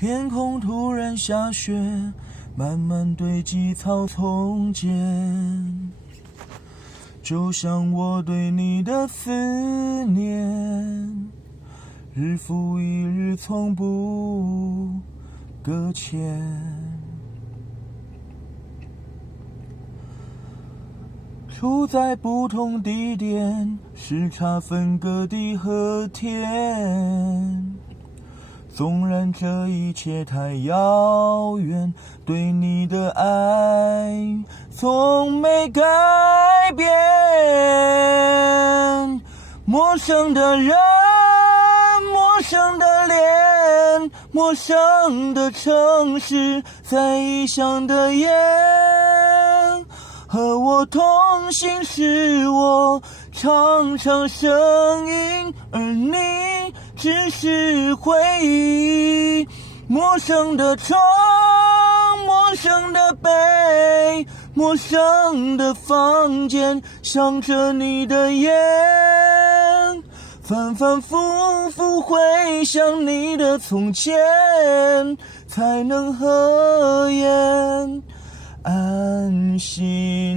天空突然下雪，慢慢堆积草丛间，就像我对你的思念，日复一日从不搁浅。处在不同地点，时差分隔地和天。纵然这一切太遥远，对你的爱从没改变。陌生的人，陌生的脸，陌生的城市，在异乡的夜。和我同行是我长长声音，而你只是回忆。陌生的窗，陌生的背，陌生的房间，想着你的眼，反反复复回想你的从前，才能合眼安息。